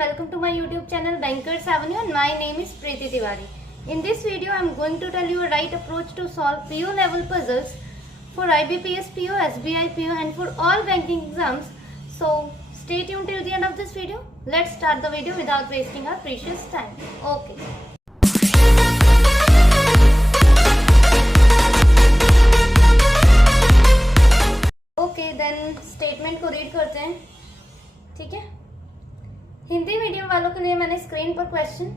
welcome to my YouTube channel Bankers Avenue and my name is Preeti Tiwari. In this video I am going to tell you a right approach to solve PO level puzzles for IBPS PO, SBI PO and for all banking exams. So stay tuned till the end of this video. Let's start the video without wasting our precious time. Okay. Okay then statement को read करते हैं, ठीक है। Hindi medium वालों के लिए मैंने screen पर क्वेश्चन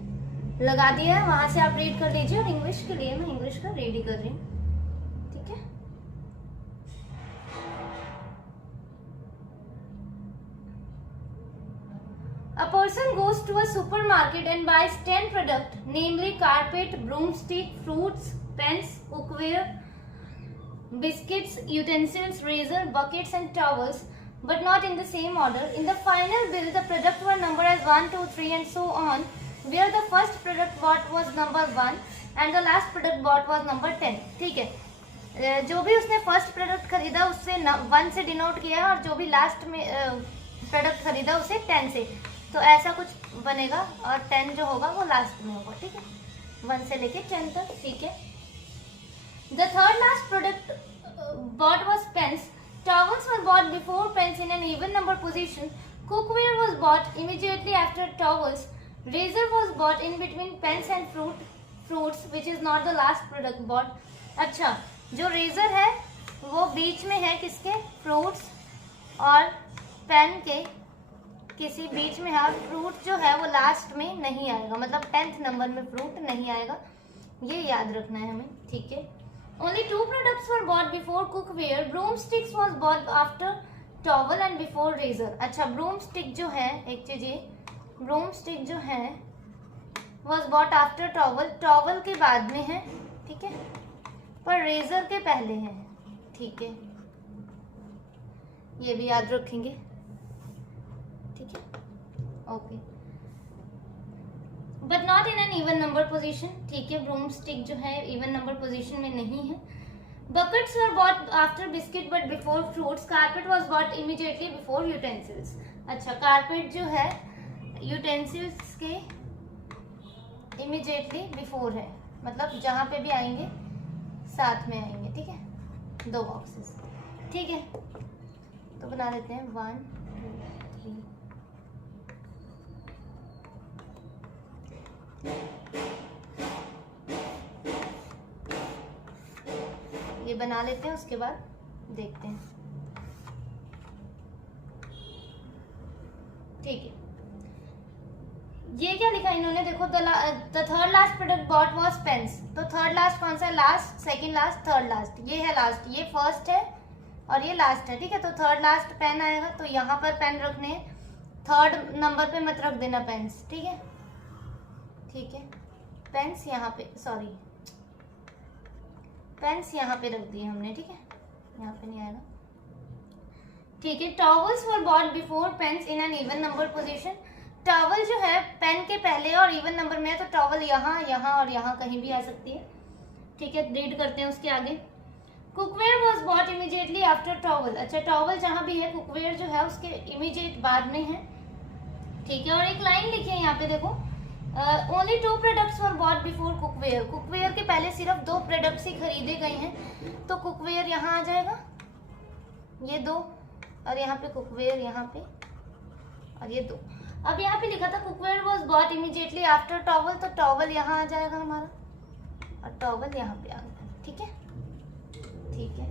लगा दिया है, वहां से आप रीड कर लीजिए और इंग्लिश के लिए मैं इंग्लिश का रीड ही कर रही हूँ, ठीक है। A person goes to a supermarket and buys 10 products, namely carpet, broomstick, fruits, pens, cookware, biscuits, utensils, razor, buckets and towels, but not in the same order. In the final bill, the products were numbered as 1, 2, 3 and so on, where the first product bought was number 1 and the last product bought was number 10. ठीक है, जो भी उसने first product खरीदा उससे 1 से denote किया और जो भी लास्ट में प्रोडक्ट खरीदा उसे 10 से, तो ऐसा कुछ बनेगा और 10 जो होगा वो लास्ट में होगा, ठीक है, 1 से लेके 10 तक, ठीक है। The third last product bought was pens. Towels were bought before pens in an even number position. Cookware was bought immediately after towels. Razor was bought in between pens and fruits, which is not the last product bought. अच्छा, जो razor है वो बीच में है किसके? fruits और pen के किसी बीच में है और fruit जो है वो लास्ट में नहीं आएगा, मतलब 10th नंबर में fruit नहीं आएगा, ये याद रखना है हमें, ठीक है। Only 2 products were bought before cookware. Broomsticks was bought after towel and before razor. अच्छा, broomstick जो है, एक चीज ये, broomstick जो है was bought after towel. towel के बाद में है, ठीक है, पर razor के पहले है, ठीक है, ये भी याद रखेंगे, ठीक है, okay. But not in an even number position, ठीक है, ब्रूमस्टिक जो है इवन नंबर पोजीशन में नहीं है। Buckets were bought after biscuit but before fruits. Carpet was bought immediately before utensils. अच्छा, कारपेट जो है यूटेंसिल्स के इमीडिएटली बिफोर है, मतलब जहां पे भी आएंगे साथ में आएंगे, ठीक है, 2 बॉक्सेस, ठीक है। तो बना लेते हैं 1 2 3। ये बना लेते हैं, उसके बाद देखते हैं, ठीक है। ये क्या लिखा इन्होंने, देखो the third last product bought was pens, तो थर्ड लास्ट कौन सा है? Last, second last, third last, ये है लास्ट, ये फर्स्ट है और ये लास्ट है, ठीक है। तो थर्ड लास्ट पेन आएगा, तो यहाँ पर पेन रखने हैं, थर्ड नंबर पे मत रख देना पेन्स, ठीक है, ठीक है। पेन्स यहाँ पे, सॉरी, पेन्स यहाँ पे रख दिए हमने, ठीक है, यहाँ पे नहीं आएगा, ठीक है। Towels were bought before pens in an even number position. Towel जो है पेन के पहले और इवन नंबर में है, तो टॉवल यहाँ, यहाँ और यहाँ कहीं भी आ सकती है, ठीक है। रीड करते हैं उसके आगे। Cookware was bought immediately after towel. अच्छा, टॉवल जहाँ भी है, कुकवेयर जो है उसके इमीडिएट बाद में है, ठीक है। और एक लाइन लिखी है यहाँ पे, देखो, ओनली 2 प्रोडक्ट्स वर बॉट बिफोर कुकवेयर। कुकवेयर के पहले सिर्फ 2 प्रोडक्ट्स ही खरीदे गए हैं, तो कुकवेयर यहाँ आ जाएगा, ये 2, और यहाँ पे कुकवेयर यहाँ पे, और ये 2। अब यहाँ पे लिखा था cookware was bought immediately after towel, तो टॉवल यहाँ आ जाएगा हमारा और टॉवल यहाँ पे आ गया, ठीक है, ठीक है,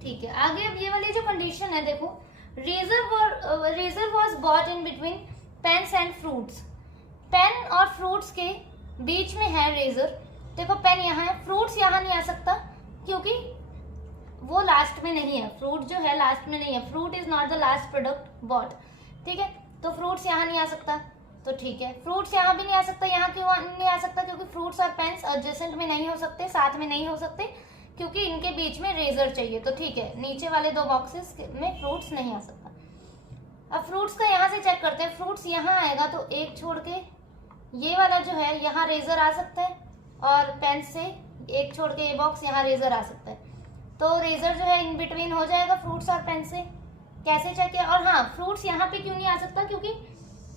ठीक है। आगे अब ये वाली जो कंडीशन है, देखो, razor was bought in between pens and fruits. Pen और फ्रूट्स के बीच में है रेजर, देखो पेन यहाँ है, फ्रूट्स यहाँ नहीं आ सकता क्योंकि वो लास्ट में नहीं है, फ्रूट जो है लास्ट में नहीं है, fruit is not the last product bought, ठीक है। तो फ्रूट्स यहाँ नहीं आ सकता, तो ठीक है। फ्रूट्स यहाँ भी नहीं आ सकता, यहाँ क्यों नहीं आ सकता? क्योंकि फ्रूट्स और पेन्स एडजेसेंट में नहीं हो सकते, साथ में नहीं हो सकते, क्योंकि इनके बीच में रेजर चाहिए, तो ठीक है, नीचे वाले 2 बॉक्सेस में फ्रूट्स नहीं आ सकता। अब फ्रूट्स का यहाँ से चेक करते हैं, फ्रूट्स यहाँ आएगा तो एक छोड़ के ये वाला जो है यहाँ रेजर आ सकता है, और पेन से एक छोड़ के ये बॉक्स यहाँ रेजर आ सकता है, तो रेजर जो है इन बिटवीन हो जाएगा फ्रूट्स और पेन से, कैसे चेक किया? और हाँ, फ्रूट्स यहाँ पे क्यों नहीं आ सकता, क्योंकि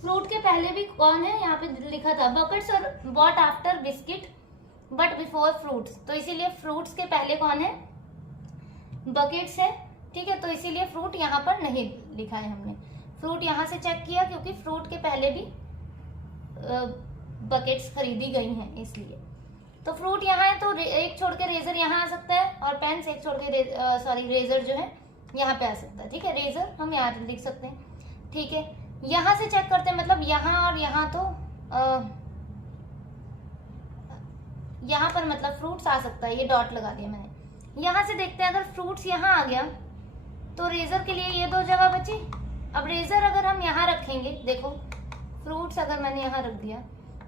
फ्रूट के पहले भी कौन है, यहाँ पे लिखा था बकेट्स और bought after biscuit but before fruits, तो इसीलिए फ्रूट्स के पहले कौन है, बकेट्स है, ठीक है, तो इसीलिए फ्रूट यहाँ पर नहीं लिखा है हमने। फ्रूट यहाँ से चेक किया क्योंकि फ्रूट के पहले भी बकेट्स खरीदी गई हैं इसलिए। तो फ्रूट यहाँ है तो एक छोड़ के रेजर यहाँ आ सकता है, और पेन्स एक छोड़ के रेजर जो है यहाँ पे आ सकता है, ठीक है, रेजर हम यहाँ लिख सकते हैं, ठीक है। यहाँ से चेक करते हैं, मतलब यहाँ और यहाँ तो यहाँ पर मतलब फ्रूट्स आ सकता है, ये डॉट लगा दिया मैंने। यहाँ से देखते हैं अगर फ्रूट्स यहाँ आ गया तो रेजर के लिए ये 2 जगह बची। अब रेजर अगर हम यहाँ रखेंगे, देखो फ्रूट्स अगर मैंने यहाँ रख दिया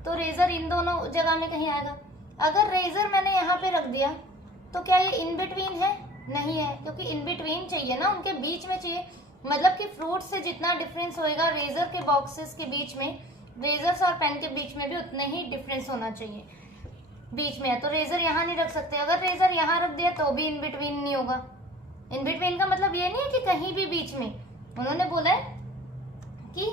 तो रेजर इन दोनों जगह में कहीं आएगा। अगर रेजर मैंने यहाँ पे रख दिया तो क्या ये इन बिटवीन है? नहीं है, क्योंकि इन बिटवीन चाहिए ना, उनके बीच में चाहिए, मतलब कि फ्रूट से जितना डिफरेंस होएगा रेजर के बॉक्सेस के बीच में, रेजर्स और पेन के बीच में भी उतना ही डिफरेंस होना चाहिए बीच में है, तो रेजर यहाँ नहीं रख सकते। अगर रेजर यहाँ रख दिया तो भी इन बिटवीन नहीं होगा। इन बिटवीन का मतलब ये नहीं है कि कहीं भी बीच में, उन्होंने बोला है कि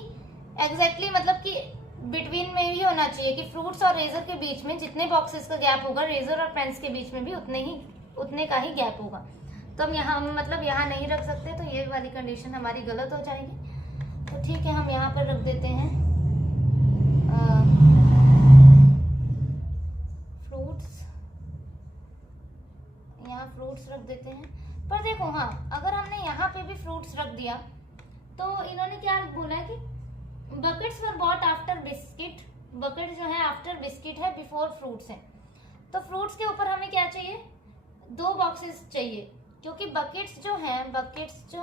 एग्जैक्टली मतलब कि बिटवीन में ही होना चाहिए, कि फ्रूट्स और रेजर के बीच में जितने बॉक्सेस का गैप होगा रेजर और पेन्स के बीच में भी उतने का ही गैप होगा। तो हम यहाँ मतलब यहाँ नहीं रख सकते, तो ये वाली कंडीशन हमारी गलत हो जाएगी। तो ठीक है, हम यहाँ पर रख देते हैं फ्रूट्स, यहाँ फ्रूट्स रख देते हैं। पर देखो हाँ, अगर हमने यहाँ पे भी फ्रूट्स रख दिया तो इन्होंने क्या बोला है कि buckets were bought after biscuit, bucket जो है आफ्टर बिस्किट है, बिफोर फ्रूट्स है। तो फ्रूट्स के ऊपर हमें क्या चाहिए, 2 बॉक्सेस चाहिए, क्योंकि बकेट्स जो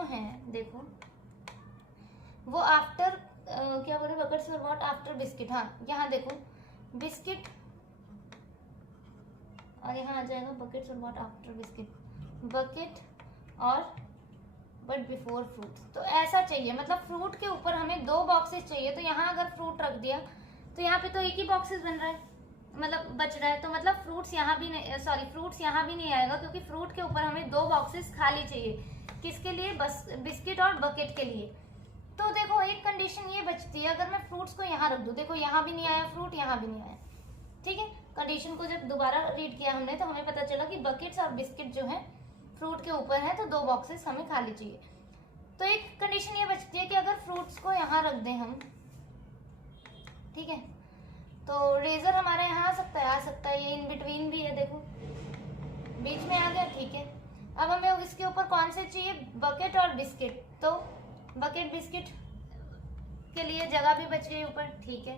हैं देखो वो आफ्टर क्या बोले, buckets were bought after biscuit, हाँ यहाँ देखो बिस्किट और यहाँ आ जाएगा buckets were bought after biscuit, bucket और बट बिफोर फ्रूट। तो ऐसा चाहिए, मतलब फ्रूट के ऊपर हमें 2 बॉक्सेस चाहिए। तो यहाँ अगर फ्रूट रख दिया तो यहाँ पे तो एक ही बॉक्सेस बन रहा है, मतलब बच रहा है, तो मतलब फ्रूट्स यहाँ भी नहीं, सॉरी फ्रूट्स यहाँ भी नहीं आएगा, क्योंकि फ्रूट के ऊपर हमें 2 बॉक्सेस खाली चाहिए। किसके लिए? बस बिस्किट और बकेट के लिए। तो देखो एक कंडीशन ये बचती है, अगर मैं फ्रूट्स को यहाँ रख दूँ, देखो यहाँ भी नहीं आया फ्रूट, यहाँ भी नहीं आया, ठीक है। कंडीशन को जब दोबारा रीड किया हमने तो हमें पता चला कि बकेट्स और बिस्किट जो है फ्रूट के ऊपर है, तो 2 बॉक्सेस हमें खाली चाहिए। तो एक कंडीशन ये बचती है कि अगर फ्रूट्स को यहाँ रख दें हम, ठीक है, तो रेजर हमारा यहाँ आ सकता है, ये इन बिटवीन भी है, देखो बीच में आ गया, ठीक है। अब हमें इसके ऊपर कौन से चाहिए, बकेट और बिस्किट, तो बकेट बिस्किट के लिए जगह भी बच गई ऊपर, ठीक है।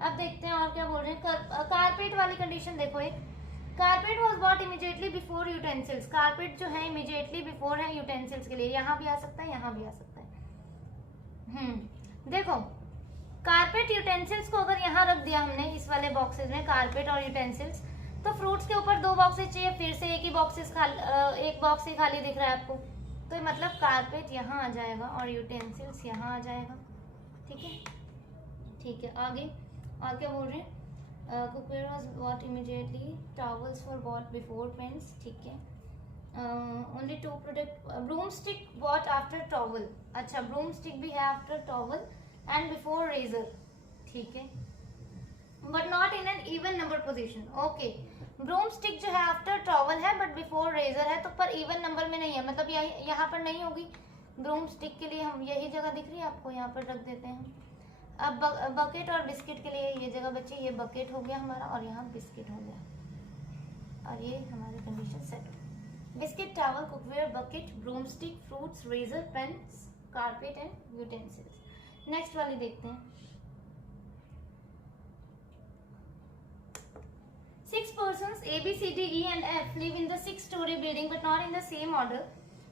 अब देखते हैं और क्या बोल रहे हैं। कारपेट वाली कंडीशन देखो, एक carpet was bought immediately before utensils, carpet जो है इमीडिएटली बिफोर है यूटेंसिल्स के लिए, यहाँ भी आ सकता है, यहाँ भी आ सकता है। देखो कारपेट यूटेंसिल्स को अगर यहाँ रख दिया हमने इस वाले बॉक्सेस में, कारपेट और यूटेंसिल्स, तो फ्रूट्स के ऊपर 2 बॉक्सेस चाहिए, फिर से एक ही बॉक्सेस एक बॉक्स ही खाली दिख रहा है आपको, तो मतलब कारपेट यहाँ आ जाएगा और यूटेंसिल्स यहाँ आ जाएगा, ठीक है, ठीक है। आगे और क्या बोल रहे हैं, cookware was bought immediately, towels were bought before pens, ठीक है। only 2 product, broomstick bought after towel, अच्छा broomstick भी है after towel and before razor, ठीक है, but not in an even number position, okay। broomstick जो है after towel है but before razor है, तो पर even नंबर में नहीं है, मतलब यहाँ पर नहीं होगी। broomstick के लिए हम यही जगह दिख रही है आपको, यहाँ पर रख देते हैं। अब बकेट और बिस्किट के लिए ये जगह बची, ये बकेट हो गया हमारा और यहाँ बिस्किट हो गया, और ये हमारी कंडीशन सेट हो। Biscuit, towel, cookware, bucket, broomstick, fruits, razor, pens, carpet and utensils. Next वाली देखते हैं। 6 persons A, B, C, D, E and F live in the 6-story building but not in the same order.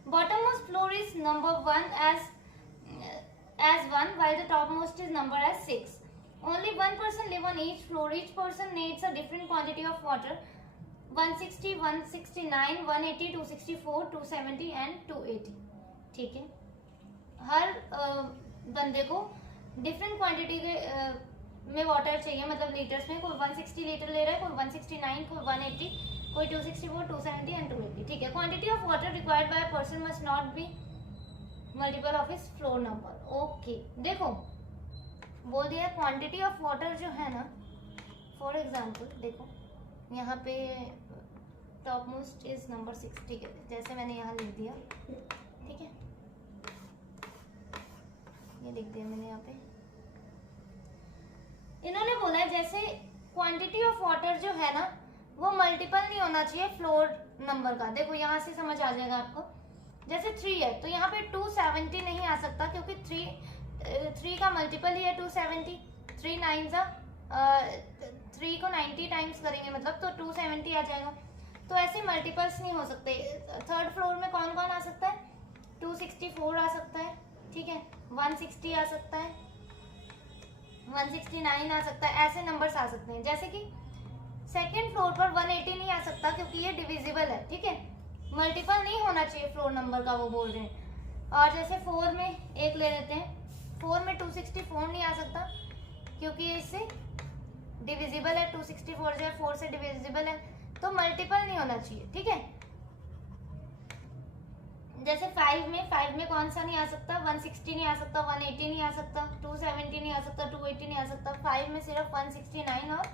Bottommost floor is number 1 as 1, while the topmost is numbered as 6. Only 1 person live on each floor. Each person needs a different quantity of water: 160, 169, 180, 264, 270 and 280. ठीक है, हर बंदे को different quantity के में water चाहिए, मतलब litres में, कोई 160 लीटर ले रहा है, कोई 169, कोई 180, कोई 264, 270 एंड 280, ठीक है। Quantity of water required by person must not be multiple of इस फ्लोर नंबर। ओके, देखो बोल दिया क्वांटिटी ऑफ वाटर जो है ना, फॉर एग्जाम्पल देखो यहाँ पे टॉप मोस्ट इज नंबर 60 के, जैसे मैंने यहाँ लिख दिया, ठीक है, ये लिख दिया मैंने यहाँ पे। इन्होंने बोला है जैसे क्वांटिटी ऑफ वाटर जो है ना वो मल्टीपल नहीं होना चाहिए फ्लोर नंबर का। देखो यहाँ से समझ आ जाएगा आपको। जैसे 3 है तो यहाँ पे 270 नहीं आ सकता, क्योंकि 3 का मल्टीपल ही है 270। 3 9 3 को 90 टाइम्स करेंगे मतलब तो 270 आ जाएगा। तो ऐसे मल्टीपल्स नहीं हो सकते। थर्ड फ्लोर में कौन कौन आ सकता है? 264 आ सकता है, ठीक है, 160 आ सकता है, 169 आ सकता है, ऐसे नंबर्स आ सकते हैं। जैसे कि सेकेंड फ्लोर पर 180 नहीं आ सकता क्योंकि ये डिविजिबल है, ठीक है, मल्टीपल नहीं होना चाहिए फ्लोर नंबर का, वो बोल रहे हैं। और जैसे 4 में एक ले लेते हैं, 4 में 264 नहीं आ सकता क्योंकि ये इससे डिविजिबल है, 264 जो है 4 से डिविजिबल है, तो मल्टीपल नहीं होना चाहिए, ठीक है। जैसे 5 में कौन सा नहीं आ सकता? 160 नहीं आ सकता, 180 नहीं आ सकता, 270 नहीं आ सकता, 280 नहीं आ सकता। 5 में सिर्फ 169 और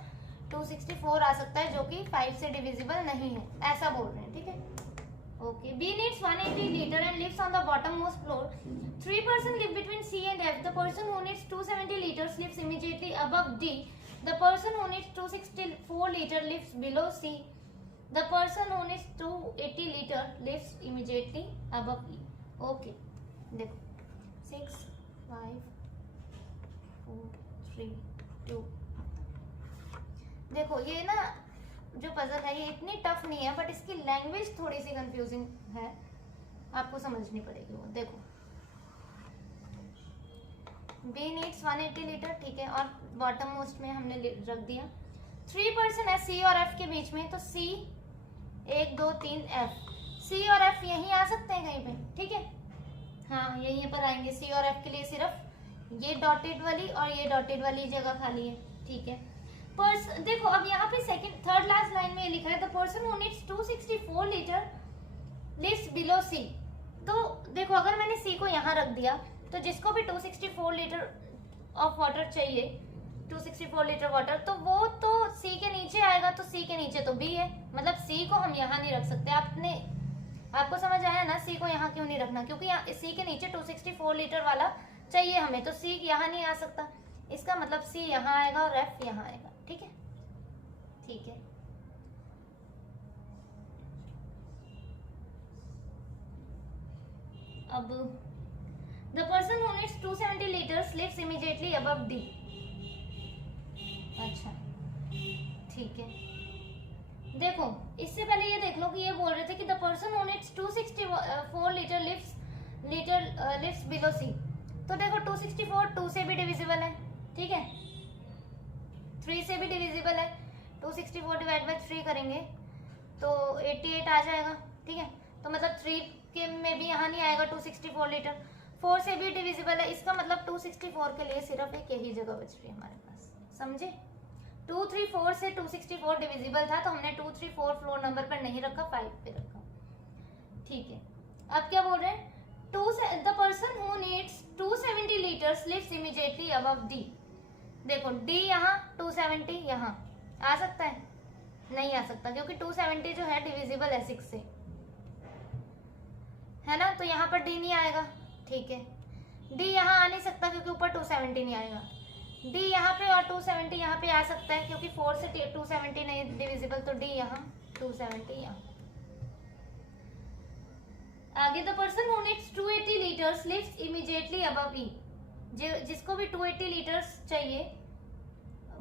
264 आ सकता है जो कि 5 से डिविजिबल नहीं है, ऐसा बोल रहे हैं, ठीक है। Okay, B needs 180 liter and lives on the bottommost floor. 3 person live between C and F. The person who needs 270 liters lives immediately above D. The person who needs 264 liter lives below C. The person who needs 280 liter lives immediately above E. Okay, देखो 6 5 4 3 2। देखो ये ना जो puzzle है ये इतनी tough नहीं है, बट इसकी लैंग्वेज थोड़ी सी कंफ्यूजिंग है, आपको समझनी पड़ेगी वो। देखो B needs 180 लीटर, ठीक है, और बॉटम मोस्ट में हमने रख दिया। 3 पर्सन है C और F के बीच में, तो C 1 2 3 F, C और F यहीं आ सकते हैं कहीं पे, ठीक है, हाँ यहीं पर आएंगे। C और F के लिए सिर्फ ये डॉटेड वाली और ये डॉटेड वाली जगह खाली है, ठीक है। देखो अब यहाँ पे थर्ड लास्ट लाइन में ये लिखा है the person who needs 264 litre lives below C। तो देखो अगर मैंने C को यहाँ रख दिया तो जिसको भी 264 लीटर ऑफ वाटर चाहिए, 264 लीटर वाटर, तो वो तो C के नीचे आएगा, तो C के नीचे तो B है, मतलब C को हम यहाँ नहीं रख सकते। आपको समझ आया ना C को यहाँ क्यों नहीं रखना? क्योंकि C के नीचे 264 लीटर वाला चाहिए हमें, तो C यहाँ नहीं आ सकता, इसका मतलब C यहाँ आएगा और F यहाँ आएगा, ठीक है, ठीक है। अब the person who needs 270 litres lives immediately above D। अच्छा ठीक है, देखो इससे पहले ये देख लो कि ये बोल रहे थे कि the person who needs 264 litre lives below C। तो देखो 264 2 से भी डिविजिबल है, ठीक है, 3 से भी डिविजिबल है। 264 डिवाइड बाय 3 करेंगे तो 88 आ जाएगा, ठीक है, तो मतलब 3 के में भी यहाँ नहीं आएगा 264 लीटर। 4 से भी डिविजिबल है, इसका मतलब 264 के लिए सिर्फ एक यही जगह बच रही है हमारे पास, समझे। 234 से 264 डिविजिबल था तो हमने 234 फ्लोर नंबर पर नहीं रखा, 5 पे रखा, ठीक है। अब क्या बोल रहे हैं? The person who needs 270 litres lives immediately above D। देखो D यहाँ, 270 यहाँ आ सकता है? नहीं आ सकता, क्योंकि 270 जो है डिविजिबल है 6 से, है ना, तो यहाँ पर D नहीं आएगा, ठीक है। D यहाँ आ नहीं सकता क्योंकि ऊपर 270 नहीं आएगा। D यहाँ पे और 270 यहाँ पे आ सकता है क्योंकि 4 से 270 नहीं डिविजिबल, तो D यहाँ, 270 यहाँ। आगे the person who needs 280 litres lives immediately above E। जिसको भी 280 लीटर्स चाहिए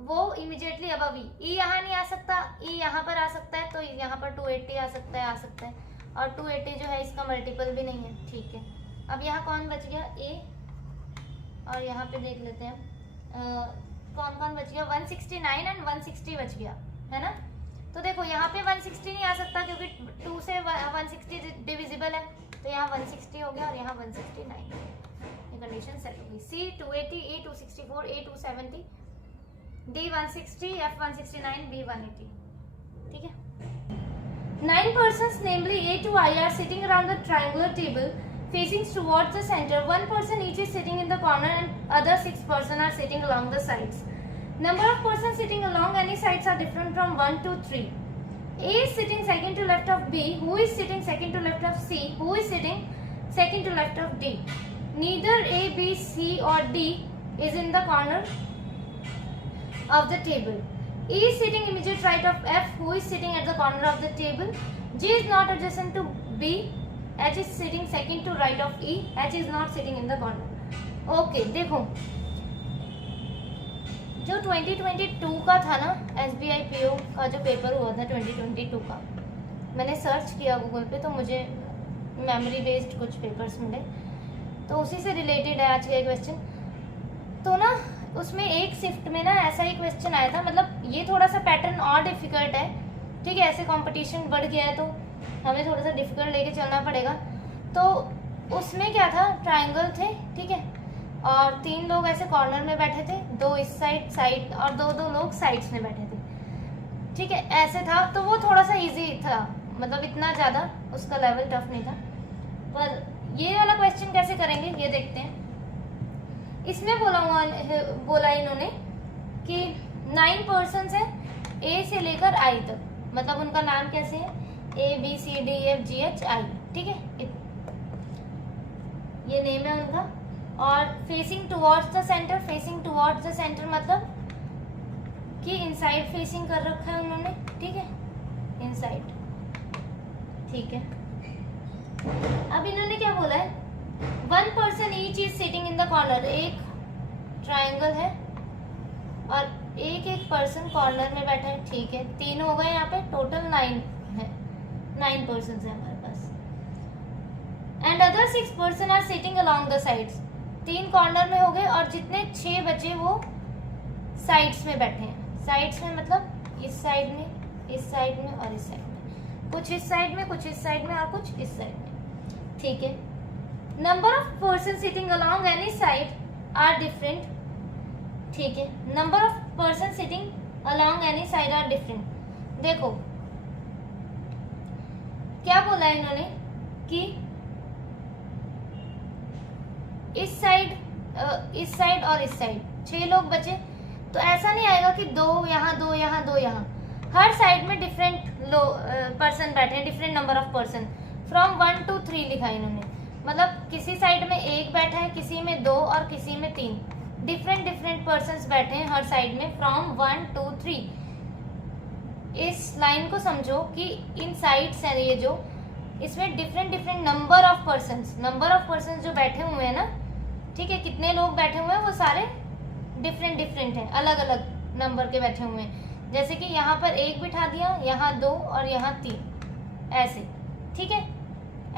वो इमीडिएटली अबव E यहाँ नहीं आ सकता, E यहाँ पर आ सकता है, तो यहाँ पर 280 आ सकता है, और 280 जो है इसका मल्टीपल भी नहीं है, ठीक है। अब यहाँ कौन बच गया? A, और यहाँ पे देख लेते हैं कौन कौन बच गया, 169 एंड 160 बच गया, है ना। तो देखो यहाँ पे 160 नहीं आ सकता क्योंकि 2 से 160 डिविजिबल है, तो यहाँ 160 हो गया और यहाँ 169, ये कंडीशन सेट होगी। C 280, E 264, A 270, D 160, F 169, B 180, ठीक है। 9 persons namely A to I are sitting around the triangular table facing towards the center. One person each is sitting in the corner and other 6 persons are sitting along the sides. Number of persons sitting along any sides are different from 1 to 3. A is sitting second to left of B, who is sitting second to left of C, who is sitting second to left of D. Neither A, B, C or D is in the corner of the table. E is sitting immediate right of F, who is sitting at the corner of the table. G is not adjacent to B. H is sitting second to right of E. H is not sitting in the corner. Okay, देखो जो 2022 का था ना SBI PO का जो paper हुआ था 2022 का, मैंने सर्च किया गूगल पे तो मुझे मेमोरी बेस्ड कुछ पेपर्स मिले, तो उसी से रिलेटेड है आज का क्वेश्चन। तो ना उसमें एक शिफ्ट में ना ऐसा ही क्वेश्चन आया था, मतलब ये थोड़ा सा पैटर्न और डिफिकल्ट है, ठीक है। ऐसे कंपटीशन बढ़ गया है तो हमें थोड़ा सा डिफिकल्ट लेके चलना पड़ेगा। तो उसमें क्या था, ट्रायंगल थे, ठीक है, और 3 लोग ऐसे कॉर्नर में बैठे थे, 2 इस साइड और 2 लोग साइड्स में बैठे थे, ठीक है, ऐसे था। तो वो थोड़ा सा इजी था, मतलब इतना ज़्यादा उसका लेवल टफ नहीं था। पर ये वाला क्वेश्चन कैसे करेंगे ये देखते हैं। इसमें बोला इन्होंने कि 9 पर्सन्स है ए से लेकर आई तक, मतलब उनका नाम कैसे है ABCDEFGHI, ठीक है, ये नेम है उनका। और facing towards the centre, facing towards the centre मतलब कि इनसाइड फेसिंग कर रखा है उन्होंने, ठीक है, इनसाइड, ठीक है। अब इन्होंने क्या बोला है, 1 person each is sitting in the corner, एक ट्रायंगल है और एक पर्सन कॉर्नर में बैठा है, ठीक है। 3 हो गए, यहाँ पे टोटल 9 है, 9 पर्सन है हमारे पास। And other 6 person are sitting along the sides, 3 corner में हो गए और जितने 6 बचे वो साइड्स में बैठे हैं। साइड्स में मतलब इस साइड में, इस साइड में और इस साइड में, कुछ इस साइड में, कुछ इस साइड में और कुछ इस साइड में, ठीक है। Number of person sitting along any side are different, ठीक है। Number of person sitting along any side are different. देखो क्या बोला है इन्होंने कि इस साइड और इस साइड 6 लोग बचे, तो ऐसा नहीं आएगा कि 2 यहाँ 2 यहाँ 2 यहाँ, हर साइड में डिफरेंट पर्सन बैठे हैं, different number of person, from 1 to 3 लिखा है इन्होंने, मतलब किसी साइड में 1 बैठा है, किसी में 2 और किसी में 3, डिफरेंट पर्सन्स बैठे हैं हर साइड में, फ्रॉम 1 to 3। इस लाइन को समझो कि इन साइड्स है ये जो, इसमें डिफरेंट नंबर ऑफ पर्सन्स जो बैठे हुए हैं ना, ठीक है, कितने लोग बैठे हुए हैं वो सारे डिफरेंट हैं, अलग अलग नंबर के बैठे हुए हैं। जैसे कि यहाँ पर 1 बिठा दिया, यहाँ 2 और यहाँ 3, ऐसे, ठीक है।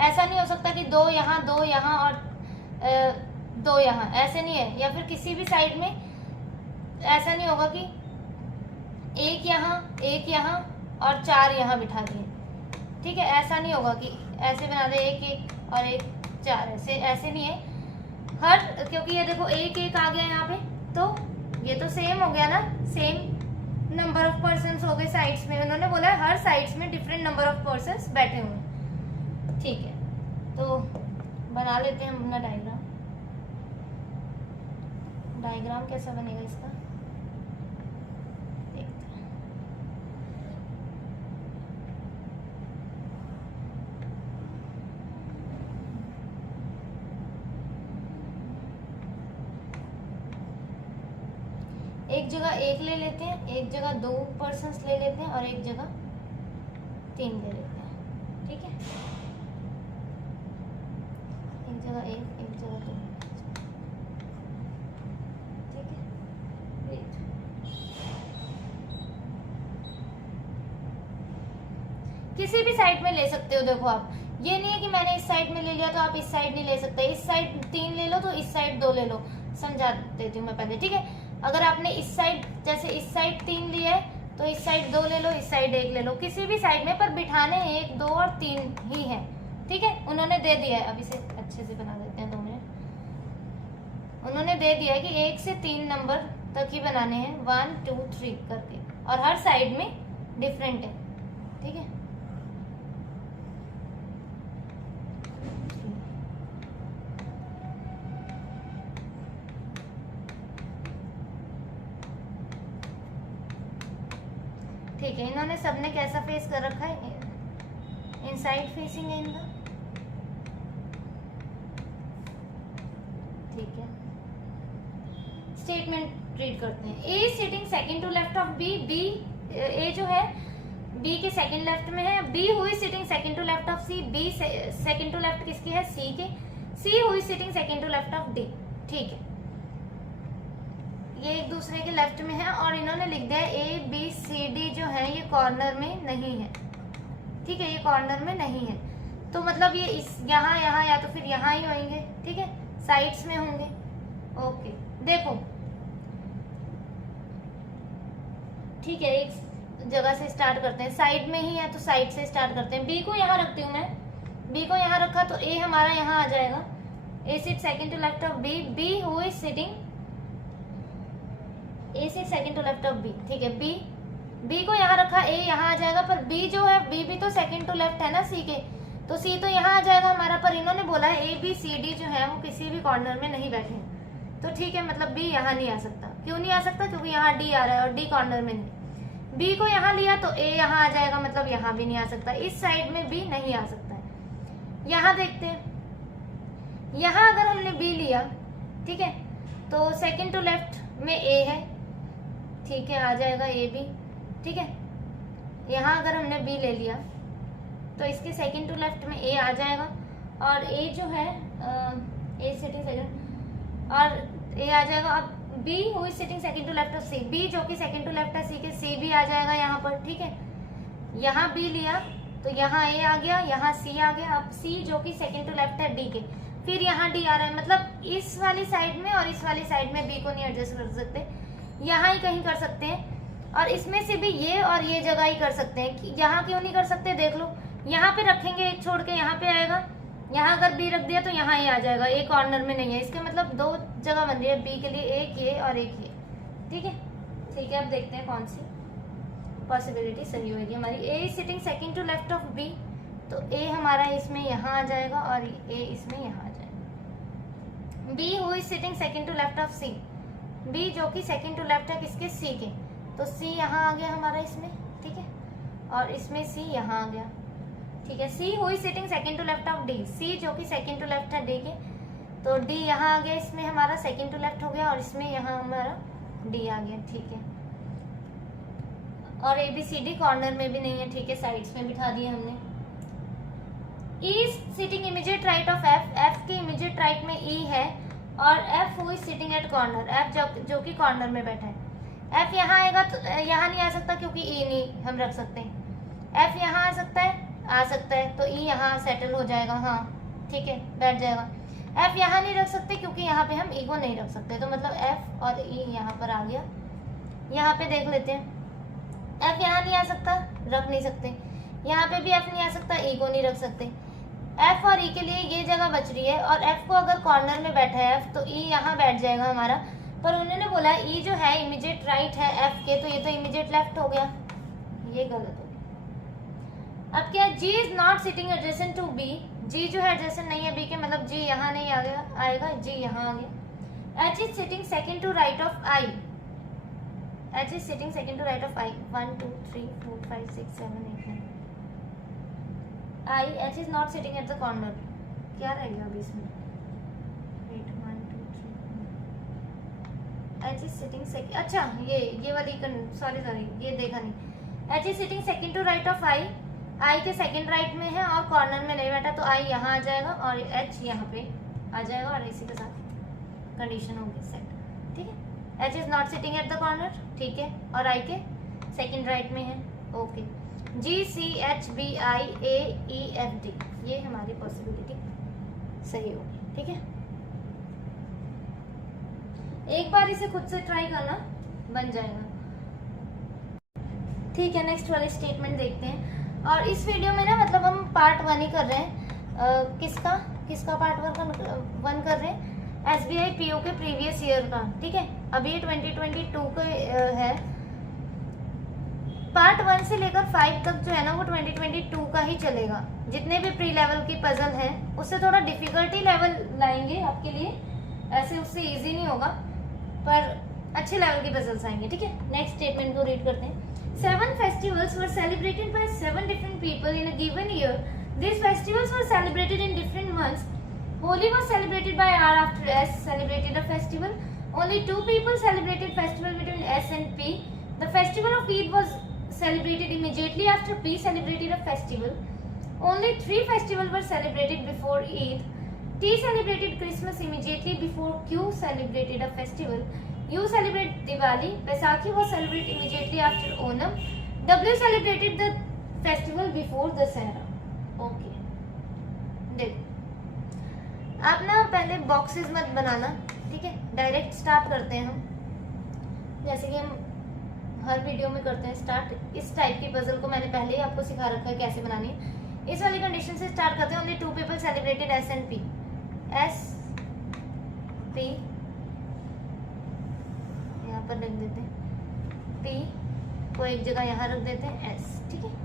ऐसा नहीं हो सकता कि 2 यहाँ 2 यहाँ और 2 यहाँ, ऐसे नहीं है। या फिर किसी भी साइड में ऐसा नहीं होगा कि 1 यहाँ और 4 यहाँ बिठा दिए, ठीक है, ऐसा नहीं होगा कि ऐसे बना दे 1 और 1 4, ऐसे नहीं है हर, क्योंकि ये देखो 1 आ गया यहाँ पे, तो ये तो सेम हो गया ना, सेम नंबर ऑफ पर्सन्स हो गए साइड्स में। उन्होंने बोला है हर साइड्स में डिफरेंट नंबर ऑफ पर्सन्स बैठे हुए हैं, ठीक है। तो बना लेते हैं अपना डायग्राम कैसा बनेगा इसका, एक जगह 1 ले लेते हैं, एक जगह 2 पर्सन्स ले लेते हैं और एक जगह 3 ले लेते हैं, ठीक है। एक जगह 1, एक जगह 2, ठीक है। किसी भी साइड में ले सकते हो, देखो आप, ये नहीं है कि मैंने इस साइड में ले लिया तो आप इस साइड नहीं ले सकते, इस साइड 3 ले लो तो इस साइड 2 ले लो, समझा देती हूँ मैं पहले, ठीक है। अगर आपने इस साइड, जैसे इस साइड 3 लिया है तो इस साइड 2 ले लो, इस साइड 1 ले लो, किसी भी साइड में, पर बिठाने 1 2 और 3 ही है, ठीक है। उन्होंने दे दिया है, अब इसे अच्छे से बना देते हैं 2 मिनट। उन्होंने दे दिया है कि 1 से 3 नंबर तक ही बनाने हैं, 1 2 3 करके, और हर साइड में डिफरेंट है, ठीक है। ठीक है, इन्होंने सबने कैसा फेस कर रखा है, इनसाइड फेसिंग है इनका, ठीक है। स्टेटमेंट रीड करते हैं। A sitting second to left of B, B A जो है बी के सेकंड लेफ्ट में है, बी हुई sitting second to left of C, B second to left किसकी है, सी के, सी हुई sitting second to left of D, ठीक है। ये एक दूसरे के लेफ्ट में है और इन्होंने लिख दिया ए बी सी डी जो है ये कॉर्नर में नहीं है, ठीक है, ये कॉर्नर में नहीं है, तो मतलब ये इस यहाँ यहाँ या तो फिर यहाँ ही होंगे, ठीक है, साइड्स में होंगे। ओके, देखो ठीक है, एक जगह से स्टार्ट करते हैं, साइड में ही है तो साइड से स्टार्ट करते हैं। बी को यहाँ रखती हूँ मैं, बी को यहाँ रखा तो ए हमारा यहाँ आ जाएगा, A sit second to left of B, B who is sitting, A sit second to left of B, ठीक है। बी, बी को यहाँ रखा, ए यहाँ आ जाएगा, पर बी जो है बी भी तो सेकंड टू लेफ्ट है ना सी के, तो सी तो यहाँ आ जाएगा हमारा, पर इन्होंने बोला है ए बी सी डी जो है वो किसी भी कॉर्नर में नहीं बैठे, तो ठीक है, मतलब बी यहाँ नहीं आ सकता। क्यों नहीं आ सकता, क्योंकि यहाँ डी आ रहा है और डी कॉर्नर में नहीं। बी को यहाँ लिया तो ए यहाँ आ जाएगा, मतलब यहाँ भी नहीं आ सकता, इस साइड में बी नहीं आ सकता है। यहाँ देखते हैं, यहाँ अगर हमने बी लिया, ठीक है, तो सेकंड टू लेफ्ट में ए है, ठीक है, आ जाएगा ए बी, ठीक है। यहाँ अगर हमने बी ले लिया तो इसके सेकंड टू लेफ्ट में ए आ जाएगा, और ए जो है ए सिटिंग सेकंड और ए आ जाएगा। अब B who is sitting second to left of C, B जो कि सेकंड टू लेफ्ट है सी के, सी भी आ जाएगा यहाँ पर, ठीक है। यहाँ बी लिया तो यहाँ ए आ गया, यहाँ सी आ गया। अब सी जो कि सेकंड टू लेफ्ट है डी के, फिर यहाँ डी आ रहा है, मतलब इस वाली साइड में और इस वाली साइड में बी को नहीं एडजस्ट कर सकते, यहाँ ही कहीं कर सकते हैं। और इसमें से भी ये और ये जगह ही कर सकते हैं, कि यहाँ क्यों नहीं कर सकते, देख लो, यहाँ पे रखेंगे एक छोड़ के, यहाँ पे आएगा, यहाँ अगर बी रख दिया तो यहाँ ही आ जाएगा, एक कॉर्नर में नहीं है, इसके मतलब दो जगह बन रही है बी के लिए, एक ये और एक ये, ठीक है। ठीक है, अब देखते हैं कौन सी पॉसिबिलिटी सही होगी हमारी। A sitting second to left of B, तो ए हमारा इसमें यहाँ आ जाएगा और ए इसमें यहाँ आ जाएगा। B who is sitting second to left of C, B जो कि सेकंड टू लेफ्ट है किसके, सी के, तो सी यहाँ आ गया हमारा इसमें, ठीक है, और इसमें सी यहाँ आ गया, ठीक है। C who is sitting second to left of D, C जो कि सेकंड टू लेफ्ट है डी के, तो डी यहाँ आ गया, इसमें हमारा सेकंड टू लेफ्ट हो गया, और इसमें यहाँ हमारा डी आ गया, ठीक है। और A B C D corner में भी नहीं है, ठीक है, साइड्स में बिठा दिए हमने। E sitting immediate right of F, F के इमीडिएट राइट में ई है, और F who is sitting at corner, F जो कि कॉर्नर में बैठा है। एफ यहाँ आएगा तो यहाँ नहीं आ सकता, क्योंकि ई नहीं हम रख सकते। एफ यहाँ आ सकता है, तो ई यहाँ सेटल हो जाएगा, हाँ ठीक है, बैठ जाएगा। एफ यहाँ नहीं रख सकते क्योंकि यहाँ पे हम ई को नहीं रख सकते, तो मतलब एफ और ई यहाँ पर आ गया। यहाँ पे देख लेते हैं, एफ यहाँ नहीं आ सकता, रख नहीं सकते, यहाँ पे भी एफ नहीं आ सकता, ई को नहीं रख सकते। एफ और ई के लिए ये जगह बच रही है, और एफ को अगर कॉर्नर में बैठा है एफ, तो ई यहाँ बैठ जाएगा हमारा, पर उन्होंने बोला ई जो है इमीडिएट राइट है एफ के, तो ये तो इमीडिएट लेफ्ट हो गया, ये गलत हो गया। अब क्या, G is not sitting adjacent to B, G जो है एडजेसेंट नहीं है बी के, मतलब जी यहाँ नहीं आ गया, आएगा, जी यहाँ आ गया। H is sitting second to right of I, H is sitting second to right of I, 1 2 3 4 5 6 7 8 9, I H is not sitting at the corner, क्या रह गया अभी इसमें, 8 1 2 3, एच इज सिटिंग सेकंड, अच्छा ये वाली, सॉरी ये देखा नहीं। H is sitting second to right of I, I के सेकंड राइट में है और कॉर्नर में नहीं बैठा, तो आई यहाँ आ जाएगा और एच यहाँ पे आ जाएगा, और इसी के साथ कंडीशन होगी सेट, ठीक है। H is not sitting at the corner, ठीक है, और आई के सेकंड राइट में है, okay. G C H B I A E F D, ये हमारी पॉसिबिलिटी सही होगी, ठीक है। एक बार इसे खुद से ट्राई करना, बन जाएगा, ठीक है। नेक्स्ट वाले स्टेटमेंट देखते हैं, और इस वीडियो में ना मतलब हम पार्ट 1 ही कर रहे हैं, किसका पार्ट 1 कर रहे हैं, SBI PO के प्रीवियस ईयर का, ठीक है। अभी ये 2022 का है, पार्ट 1 से लेकर 5 तक जो है ना वो 2022 का ही चलेगा। जितने भी प्री लेवल की पजल है उससे थोड़ा डिफिकल्टी लेवल लाएंगे आपके लिए, ऐसे उससे इजी नहीं होगा, पर अच्छे लेवल की पजल्स आएंगे, ठीक है। नेक्स्ट स्टेटमेंट को रीड करते हैं। 7 festivals were celebrated by 7 different people in a given year. These festivals were celebrated in different months. Holi was celebrated by R after S celebrated a festival. Only 2 people celebrated festival between S and P. The festival of Eid was celebrated immediately after P celebrated a festival. Only 3 festivals were celebrated before Eid. T celebrated Christmas immediately before Q celebrated a festival. U celebrated Diwali. Baisakhi was celebrated immediately after Onam. W celebrated the festival before Dussehra. Okay. देखो आप ना पहले boxes मत बनाना, ठीक है, direct start करते हैं हम, जैसे कि हम हर वीडियो में करते हैं स्टार्ट। इस टाइप की पजल को मैंने पहले ही आपको सिखा रखा है कैसे बनानी है। इस वाली कंडीशन से स्टार्ट करते हैं। Only 2 people celebrated S and P. S P यहाँ पर लिख देते हैं, पी को एक जगह यहाँ रख देते हैं, एस, ठीक है।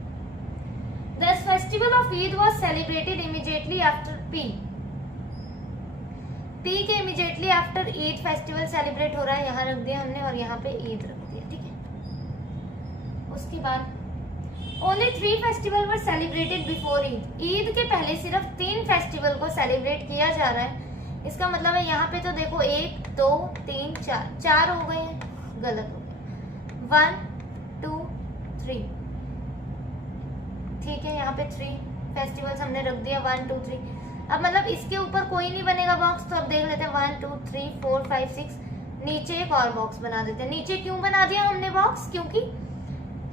The festival of Eid was celebrated immediately after P. P के immediately after Eid festival celebrate हो रहा है, यहाँ रख दिया हमने और यहाँ पे ईद रख दिया, ठीक है। उसके बाद Only 3 फेस्टिवल वर सेलिब्रेटेड बिफोर ईद। ईद के पहले सिर्फ 3 फेस्टिवल को सेलिब्रेट किया जा रहा है। इसका मतलब है यहाँ पे तो देखो 1 2 3 4 हो गए हैं, गलत हो गए, 1 2 3, ठीक है। यहाँ पे 3 फेस्टिवल्स हमने रख दिया, 1 2 3। अब मतलब इसके ऊपर कोई नहीं बनेगा बॉक्स, तो अब देख लेते हैं 1 2 3 4 5 6, नीचे एक और बॉक्स बना देते हैं। नीचे क्यों बना दिया हमने बॉक्स? क्योंकि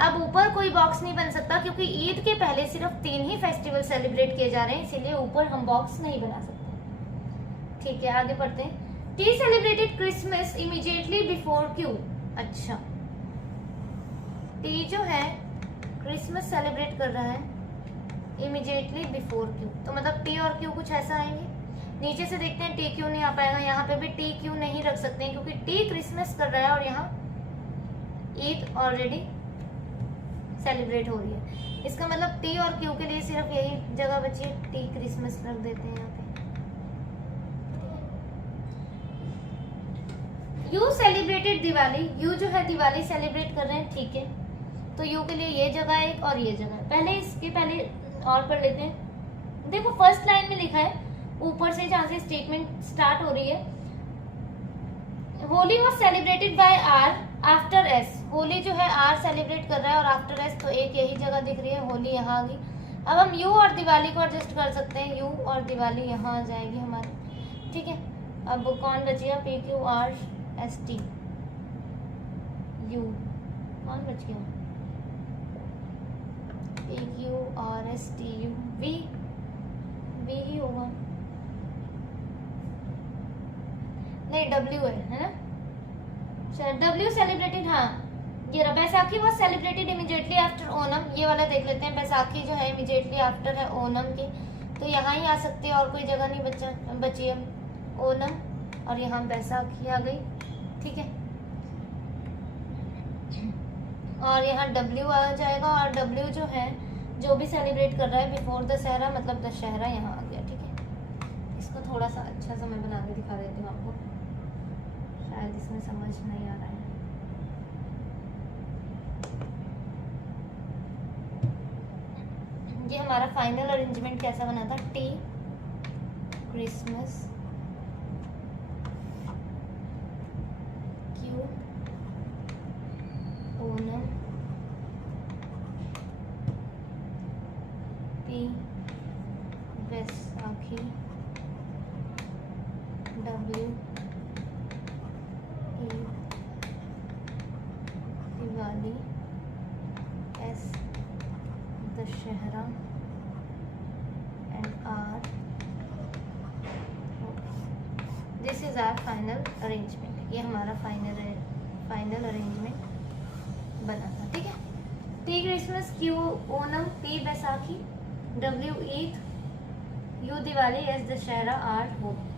अब ऊपर कोई बॉक्स नहीं बन सकता, क्योंकि ईद के पहले सिर्फ 3 ही फेस्टिवल सेलिब्रेट किए जा रहे हैं, इसीलिए ऊपर हम बॉक्स नहीं बना सकते, ठीक है। आगे बढ़ते हैं। T celebrated Christmas immediately before Q. अच्छा, टी जो है क्रिसमस सेलिब्रेट कर रहा है इमीडिएटली बिफोर क्यू, तो मतलब टी और क्यू कुछ ऐसा आएंगे। नीचे से देखते हैं टी क्यू नहीं आ पाएगा, यहाँ पे भी टी क्यू नहीं रख सकते हैं, क्योंकि टी क्रिसमस कर रहा है और यहाँ ईद ऑलरेडी सेलिब्रेट हो रही है। इसका मतलब टी और क्यू के लिए सिर्फ यही जगह बची है, टी क्रिसमस रख देते हैं यहाँ पे। You celebrated Diwali. यू जो है दिवाली सेलिब्रेट कर रहे हैं, ठीक है, तो यू के लिए ये जगह है एक और ये जगह है। पहले इसके पहले और पढ़ लेते हैं। देखो फर्स्ट लाइन में लिखा है, ऊपर से जहां से स्टेटमेंट स्टार्ट हो रही है, Holi was celebrated by R after S. Holi जो है आर सेलिब्रेट कर रहा है और आफ्टर एस तो एक यही जगह दिख रही है, होली यहाँ आ गई। अब हम यू और दिवाली को एडजस्ट कर सकते हैं, यू और दिवाली यहाँ आ जाएगी हमारी, ठीक है। अब कौन बचेगा? P Q R S T, U कौन बच गया? P Q R S T U, V ही होगा, नहीं डब्ल्यू है ना। चलो डब्ल्यू सेलिब्रेटेड, हाँ ये रहा। Baisakhi was celebrated immediately after Onam. ये वाला देख लेते हैं, बैसाखी जो है इमीडिएटली आफ्टर है ओनम की, तो यहाँ ही आ सकते हैं और कोई जगह नहीं बची है। ओनम और यहाँ बैसाखी आ गई, ठीक है। और यहाँ डब्ल्यू आ जाएगा, और डब्ल्यू जो है जो भी सेलिब्रेट कर रहा है बिफोर दशहरा, मतलब दशहरा यहाँ आ गया, ठीक है। इसको थोड़ा सा अच्छा सा मैं बना के दिखा देती हूँ आपको, शायद इसमें समझ नहीं आ रहा है। ये हमारा फाइनल अरेंजमेंट कैसा बना था? T Christmas, Q Onam, P Baisakhi, W Diwali, S Dussehra and R. This is our final arrangement. ये हमारा फाइनल अरेंजमेंट बना था, ठीक है। T Christmas, Q Onam, P Baisakhi, W Eid, U Diwali, S Dussehra, R Holi.